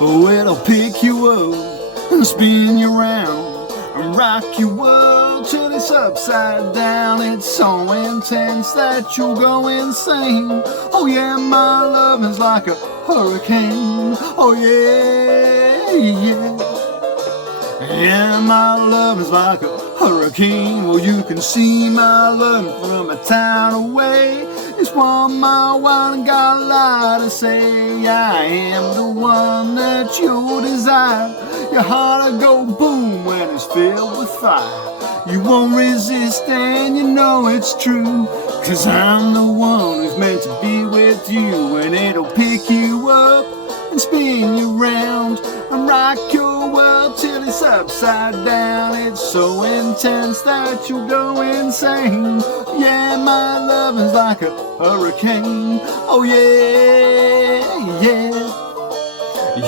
Oh, it'll pick you up and spin you around and rock your world till it's upside down. It's so intense that you'll go insane. Oh yeah, my love is like a hurricane. Oh yeah, yeah. Yeah, my love is like a hurricane. Well, you can see my love from a town away. It's 1 mile wide and got a lot to say. I am the one that you desire. Your heart'll go boom when it's filled with fire. You won't resist and you know it's true, 'cause I'm the one who's meant to be with you. And it'll pick you up and spin you round and rock your world till it's upside down. It's so intense that you'll go insane. Yeah, my love is like a hurricane. Oh yeah, yeah.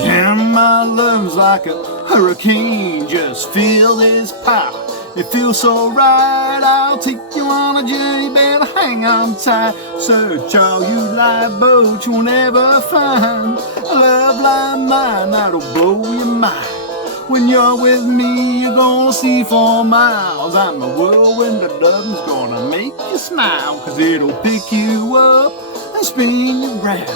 Yeah, my love's like a hurricane. Just feel this power, it feels so right. I'll take you on a journey, better hang on tight. Search all you lifeboats, you'll never find a love like mine that'll blow your mind. When you're with me, you're gonna see for miles. I'm a whirlwind of love's gonna make you smile, 'cause it'll pick you up and spin you round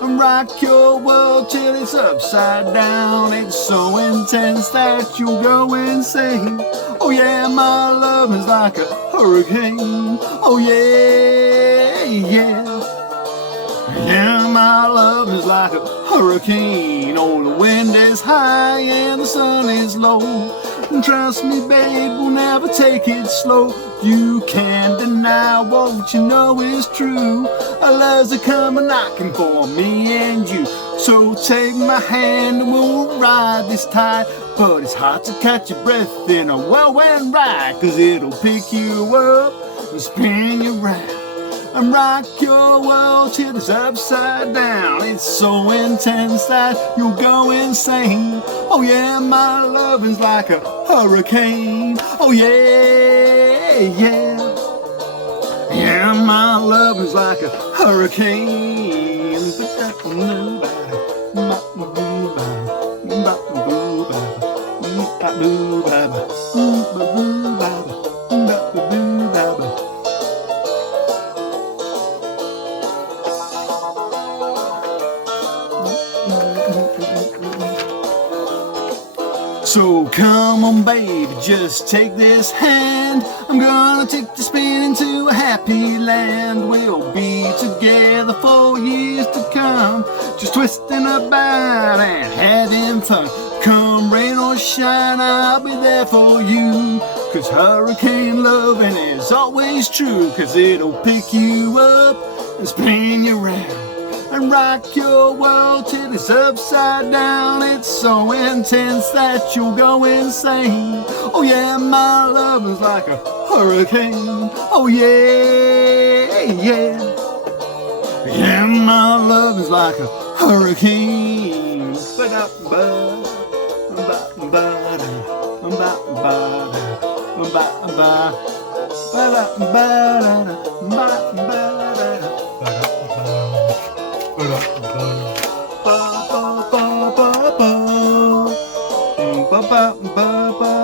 and rock your world till it's upside down. It's so intense that you'll go insane. Oh yeah, my love is like a hurricane. Oh yeah, yeah. Yeah, my love is like a hurricane. Oh, the wind is high and the sun is low. And trust me, babe, we'll never take it slow. You can't deny what you know is true. Our loves are coming knocking for me and you. So take my hand and we'll ride this tide. But it's hard to catch your breath in a whirlwind ride, 'cause it'll pick you up and spin you round and rock your world till it's upside down. It's so intense that you'll go insane. Oh yeah, my love is like a hurricane. Oh yeah, yeah. Yeah, my love is like a hurricane. So come on baby, just take this hand. I'm gonna take you spin into a happy land. We'll be together for years to come, just twisting about and having fun. Come rain or shine, I'll be there for you, 'cause hurricane loving is always true. 'Cause it'll pick you up and spin you round and rock your world till it's upside down. It's so intense that you'll go insane. Oh yeah, my love is like a hurricane. Oh yeah, yeah. Yeah, my love is like a hurricane. Ba ba ba ba ba.